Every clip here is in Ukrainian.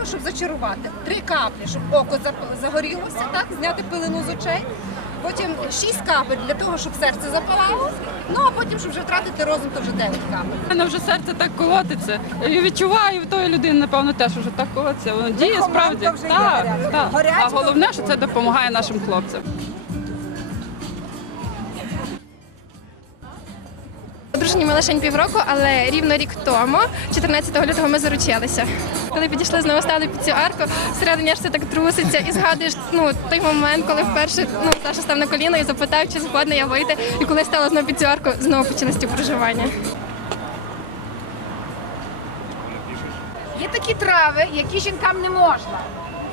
того, щоб зачарувати. Три каплі, щоб око загорілося, так, зняти пилину з очей. Потім шість капель для того, щоб серце запалало. Ну а потім, щоб вже втратити розум, то вже дев'ять капель. У мене вже серце так колотиться. Я відчуваю в тої людини, напевно, теж вже так колотиться. Воно діє справді. Так, так. А головне, що це допомагає нашим хлопцям. Одружені лише півроку, але рівно рік тому, 14 лютого, ми заручилися. Коли підійшли знову стали під цю арку, всередині все так труситься і згадуєш ну, той момент, коли вперше ну, Саша став на коліно і запитав, чи згодна я вийти. І коли стала знову під цю арку, знову почалось проживання. Є такі трави, які жінкам не можна.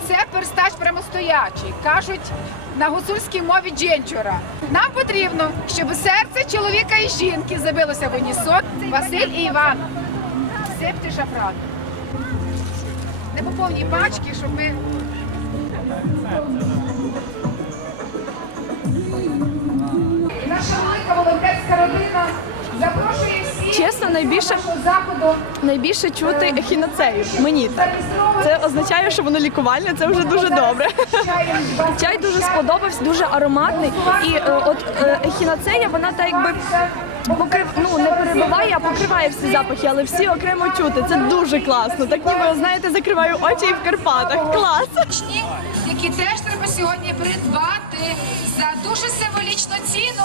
Це перстач прямостоячий. Кажуть на гуцульській мові дженчура. Нам потрібно, щоб серце чоловіка і жінки забилося в унісон. Василь і Іван. Сипте шафран. Не по повній пачки, щоб ми. Наша велика запрошує всіх найбільше-. Найбільше чути ехінацею. Мені так. Це означає, що воно лікувальне, це вже дуже добре. Чай дуже сподобався, дуже ароматний. І е, от е, ехінацея, вона так якби покрив, ну не перебиває, а покриває всі запахи, але всі окремо чути. Це дуже класно. Так ніби, знаєте, закриваю очі і в Карпатах. Клас! Які теж треба сьогодні придбати за дуже символічну ціну.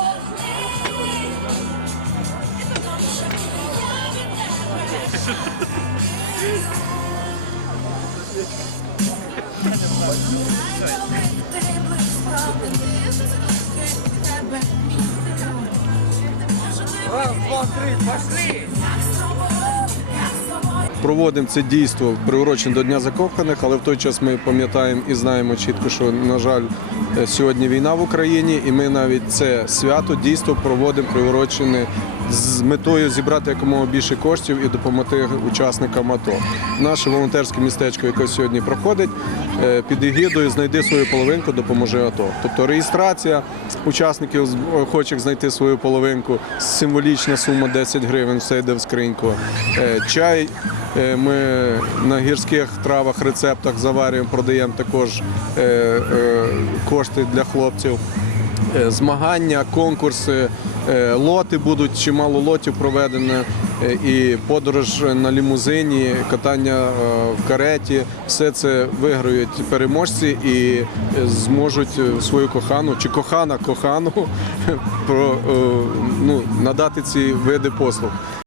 Раз, два, три, пошли! Проводимо це дійство приурочене до Дня закоханих, але в той час ми пам'ятаємо і знаємо чітко, що на жаль, е, сьогодні війна в Україні, і ми навіть це свято дійство проводимо приурочене з метою зібрати якомога більше коштів і допомогти учасникам АТО. Наше волонтерське містечко, яке сьогодні проходить, е, під егідою знайди свою половинку, допоможи АТО. Тобто реєстрація учасників охочих знайти свою половинку, символічна сума 10 гривень, все йде в скриньку. Е, Чай е, ми на гірських травах, рецептах заварюємо, продаємо також е, е, кошти для хлопців. Е, Змагання, конкурси, е, лоти будуть, чимало лотів проведено, е, і подорож на лімузині, катання е, в кареті. Все це виграють переможці і е, зможуть е, свою кохану чи кохана кохану про, е, ну, надати ці види послуг.